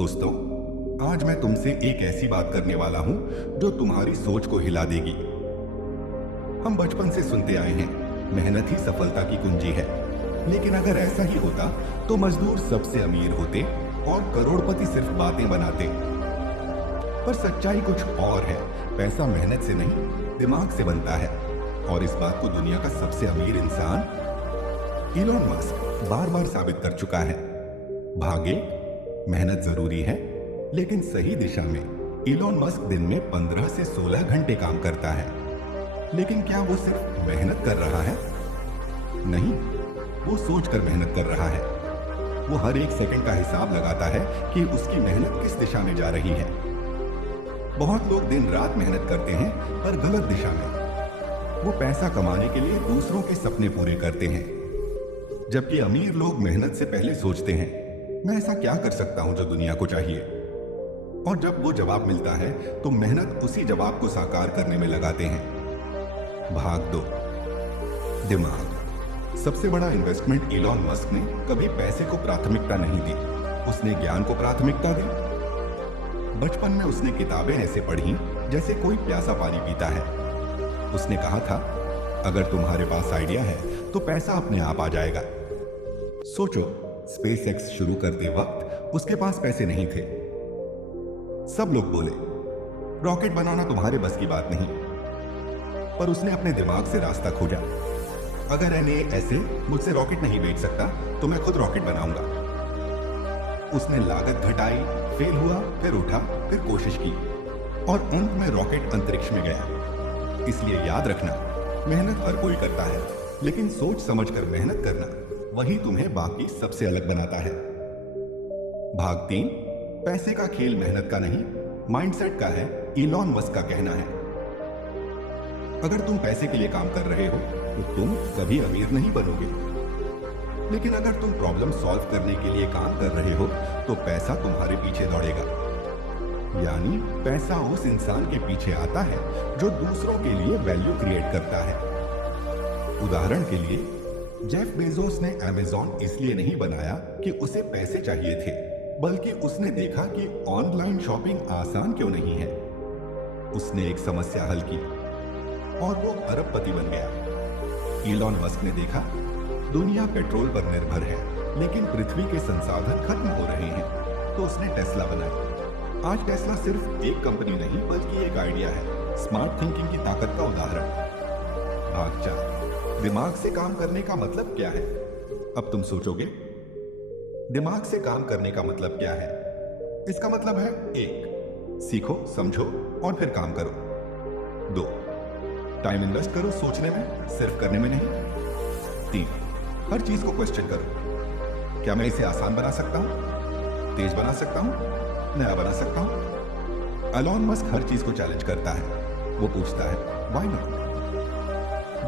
दोस्तों, आज मैं तुमसे एक ऐसी बात करने वाला हूं जो तुम्हारी सोच को हिला देगी। हम बचपन से सुनते आए हैं, मेहनत ही सफलता की कुंजी है। लेकिन अगर ऐसा ही होता तो मजदूर सबसे अमीर होते और करोड़पति सिर्फ बातें बनाते। पर सच्चाई कुछ और है। पैसा मेहनत से नहीं, दिमाग से बनता है। और इस बात को दुनिया का सबसे अमीर इंसान इलॉन मस्क बार बार साबित कर चुका है। भागे, मेहनत जरूरी है, लेकिन सही दिशा में। इलॉन मस्क दिन में 15 से 16 घंटे काम करता है। लेकिन क्या वो सिर्फ मेहनत कर रहा है? नहीं, वो सोचकर मेहनत कर रहा है। वो हर एक सेकंड का हिसाब लगाता है कि उसकी मेहनत किस दिशा में जा रही है। बहुत लोग दिन रात मेहनत करते हैं, पर गलत दिशा में। वो पैसा कमाने के लिए दूसरों के सपने पूरे करते हैं, जबकि अमीर लोग मेहनत से पहले सोचते हैं, मैं ऐसा क्या कर सकता हूं जो दुनिया को चाहिए। और जब वो जवाब मिलता है तो मेहनत उसी जवाब को साकार करने में लगाते हैं। भाग दो, दिमाग। सबसे बड़ा इन्वेस्टमेंट इलॉन मस्क ने कभी पैसे को प्राथमिकता नहीं दी, उसने ज्ञान को प्राथमिकता दी। बचपन में उसने किताबें ऐसे पढ़ी जैसे कोई प्यासा पानी पीता है। उसने कहा था, अगर तुम्हारे पास आइडिया है तो पैसा अपने आप आ जाएगा। सोचो, स्पेसएक्स शुरू करते वक्त उसके पास पैसे नहीं थे। सब लोग बोले, रॉकेट बनाना तुम्हारे बस की बात नहीं। पर उसने अपने दिमाग से रास्ता खोजा। अगर ऐसे मुझसे रॉकेट नहीं बेच सकता तो मैं खुद रॉकेट बनाऊंगा। उसने लागत घटाई, फेल हुआ, फिर उठा, फिर कोशिश की, और अंत में रॉकेट अंतरिक्ष में गया। इसलिए याद रखना, मेहनत हर कोई करता है, लेकिन सोच समझकर मेहनत करना, वही तुम्हें बाकी सबसे अलग बनाता है। भाग 3, पैसे का खेल मेहनत का नहीं, माइंडसेट का है, इलॉन मस्क का कहना है। अगर तुम पैसे के लिए काम कर रहे हो तो तुम कभी अमीर नहीं बनोगे। लेकिन अगर तुम प्रॉब्लम सॉल्व करने के लिए काम कर रहे हो तो पैसा तुम्हारे पीछे दौड़ेगा। यानी पैसा उस इंसान के पीछे आता है जो दूसरों के लिए वैल्यू क्रिएट करता है। उदाहरण के लिए, जेफ बेजोस ने अमेज़न इसलिए नहीं बनाया कि उसे पैसे चाहिए थे, बल्कि उसने देखा कि ऑनलाइन शॉपिंग आसान क्यों नहीं है। उसने एक समस्या हल की और वो अरबपति बन गया। इलॉन मस्क ने देखा, दुनिया पेट्रोल पर निर्भर है, लेकिन पृथ्वी के संसाधन खत्म हो रहे हैं, तो उसने टेस्ला बनाई। आज टेस्ला सिर्फ एक कंपनी नहीं, बल्कि एक आइडिया है, स्मार्ट थिंकिंग की ताकत का उदाहरण। भाग 4, दिमाग से काम करने का मतलब क्या है? अब तुम सोचोगे, दिमाग से काम करने का मतलब क्या है? इसका मतलब है 1, सीखो, समझो और फिर काम करो। 2, टाइम इन्वेस्ट करो सोचने में, सिर्फ करने में नहीं। 3, हर चीज को क्वेश्चन करो। क्या मैं इसे आसान बना सकता हूं, तेज बना सकता हूं, नया बना सकता हूं? इलॉन मस्क हर चीज को चैलेंज करता है। वो पूछता है, व्हाई नॉट?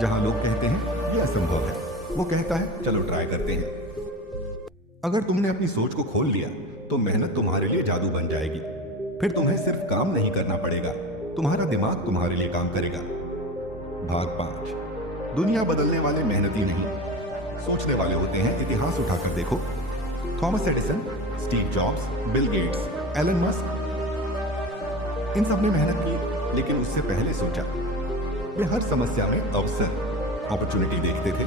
जहां लोग कहते हैं ये असंभव है, वो कहता है चलो ट्राई करते हैं। अगर तुमने अपनी सोच को खोल लिया तो मेहनत तुम्हारे लिए जादू बन जाएगी। फिर तुम्हें सिर्फ काम नहीं करना पड़ेगा, तुम्हारा दिमाग तुम्हारे लिए काम करेगा। भाग 5, दुनिया बदलने वाले मेहनती नहीं, सोचने वाले होते हैं। इतिहास उठाकर देखो, Thomas Edison, Steve Jobs, Bill Gates, Elon Musk, इन सब ने मेहनत की, लेकिन उससे पहले सोचा। वे हर समस्या में अवसर, अपॉर्चुनिटी देखते थे।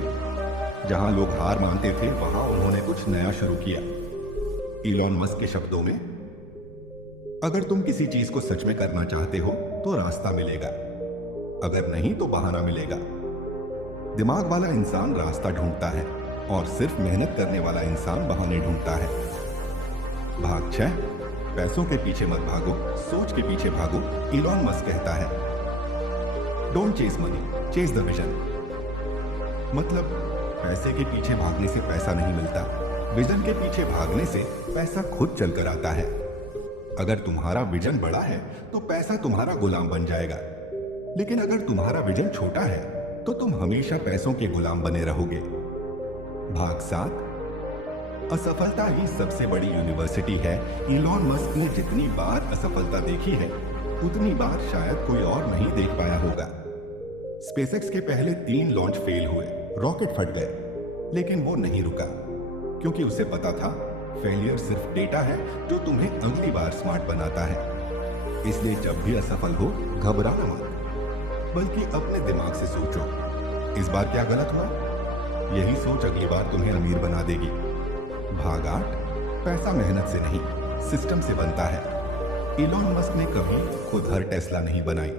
जहां लोग हार मानते थे, वहां उन्होंने कुछ नया शुरू किया। इलॉन मस्क के शब्दों में, अगर तुम किसी चीज को सच में करना चाहते हो तो रास्ता मिलेगा, अगर नहीं तो बहाना मिलेगा। दिमाग वाला इंसान रास्ता ढूंढता है और सिर्फ मेहनत करने वाला इंसान बहाने ढूंढता है। भाग 6, पैसों के पीछे मत भागो, सोच के पीछे भागो। इलॉन मस्क कहता है, don't chase money, chase the vision. मतलब पैसे के पीछे भागने से पैसा नहीं मिलता, विजन के पीछे भागने से पैसा खुद चलकर आता है। अगर तुम्हारा विजन बड़ा है तो पैसा तुम्हारा गुलाम बन जाएगा, लेकिन अगर तुम्हारा विजन छोटा है तो तुम हमेशा पैसों के गुलाम बने रहोगे। भाग 7, असफलता ही सबसे बड़ी यूनिवर्सिटी है। इलॉन मस्क ने जितनी बार असफलता देखी है, उतनी बार शायद कोई और नहीं देख पाया होगा। स्पेसएक्स के पहले 3 लॉन्च फेल हुए, रॉकेट फट गए, लेकिन वो नहीं रुका, क्योंकि उसे पता था फेलियर सिर्फ डेटा है जो तुम्हें अगली बार स्मार्ट बनाता है। इसलिए जब भी असफल हो घबराना मत, बल्कि अपने दिमाग से सोचो, इस बार क्या गलत हुआ। यही सोच अगली बार तुम्हें अमीर बना देगी। भाग 8, पैसा मेहनत से नहीं सिस्टम से बनता है। इलॉन मस्क ने कभी खुद हर टेस्ला नहीं बनाई,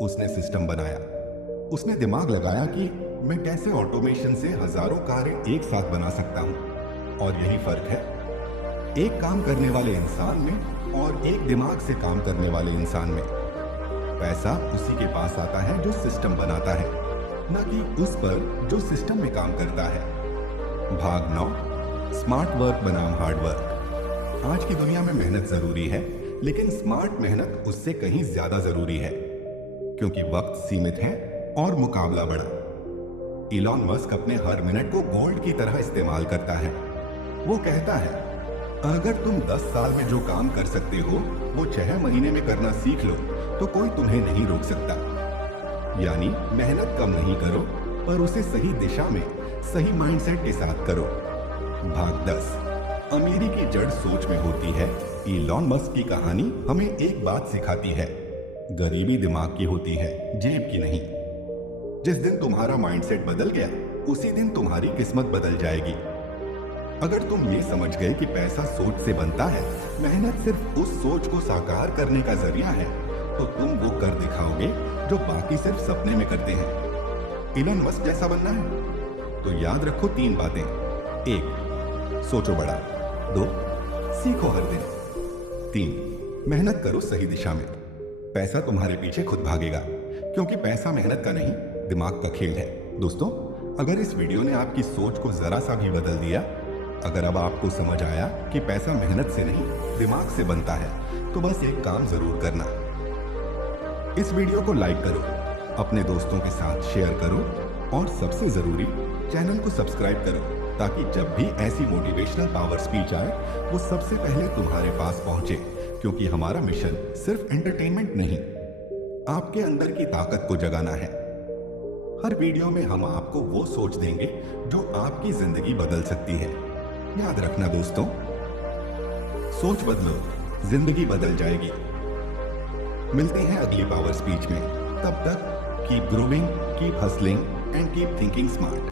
उसने सिस्टम बनाया। उसने दिमाग लगाया कि मैं कैसे ऑटोमेशन से हजारों कारें एक साथ बना सकता हूं। और यही फर्क है एक काम करने वाले इंसान में और एक दिमाग से काम करने वाले इंसान में। पैसा उसी के पास आता है जो सिस्टम बनाता है, न कि उस पर जो सिस्टम में काम करता है। भाग 9, स्मार्ट वर्क बनाम हार्ड वर्क। आज की दुनिया में मेहनत जरूरी है, लेकिन स्मार्ट मेहनत उससे कहीं ज्यादा जरूरी है, क्योंकि वक्त सीमित है और मुकाबला बड़ा। इलॉन मस्क अपने हर मिनट को गोल्ड की तरह इस्तेमाल करता है। वो कहता है, अगर तुम 10 साल में जो काम कर सकते हो वो 6 महीने में करना सीख लो तो कोई तुम्हें नहीं रोक सकता। यानी मेहनत कम नहीं करो, पर उसे सही दिशा में सही माइंडसेट के साथ करो। भाग 10, अमीरी की जड़ सोच में होती है। इलॉन मस्क की कहानी हमें एक बात सिखाती है, गरीबी दिमाग की होती है, जेब की नहीं। जिस दिन तुम्हारा माइंडसेट बदल गया उसी दिन तुम्हारी किस्मत बदल जाएगी। अगर तुम ये समझ गए कि पैसा सोच से बनता है, मेहनत सिर्फ उस सोच को साकार करने का जरिया है, तो तुम वो कर दिखाओगे जो बाकी सिर्फ सपने में करते हैं। इलॉन मस्क जैसा बनना है तो याद रखो 3 बातें। 1, सोचो बड़ा। 2, सीखो हर दिन। 3, मेहनत करो सही दिशा में। पैसा तुम्हारे पीछे खुद भागेगा, क्योंकि पैसा मेहनत का नहीं दिमाग का खेल है। दोस्तों, अगर इस वीडियो ने आपकी सोच को जरा सा भी बदल दिया, अगर अब आपको समझ आया कि पैसा मेहनत से नहीं दिमाग से बनता है, तो बस एक काम जरूर करना, इस वीडियो को लाइक करो, अपने दोस्तों के साथ शेयर करो और सबसे जरूरी चैनल को सब्सक्राइब करो, ताकि जब भी ऐसी मोटिवेशनल पावर स्पीच आए वो सबसे पहले तुम्हारे पास पहुंचे। क्योंकि हमारा मिशन सिर्फ एंटरटेनमेंट नहीं, आपके अंदर की ताकत को जगाना है। हर वीडियो में हम आपको वो सोच देंगे जो आपकी जिंदगी बदल सकती है। याद रखना दोस्तों, सोच बदलो, जिंदगी बदल जाएगी। मिलते हैं अगली पावर स्पीच में। तब तक keep growing, keep hustling and keep thinking smart.